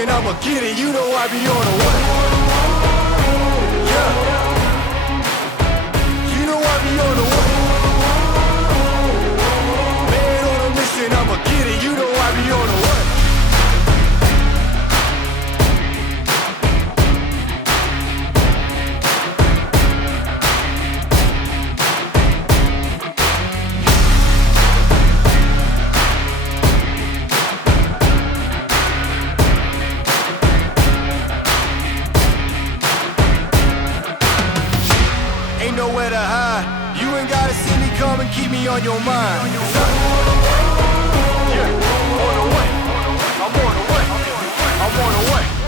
mission, I'ma get it. You know I be on the way. Yeah. You know I be on the way. Man on a mission, I'ma get it. You know I be on the way. Ain't nowhere to hide. You ain't gotta see me come and keep me on your mind. Yeah, on the way. I'm on the way. I'm on the way.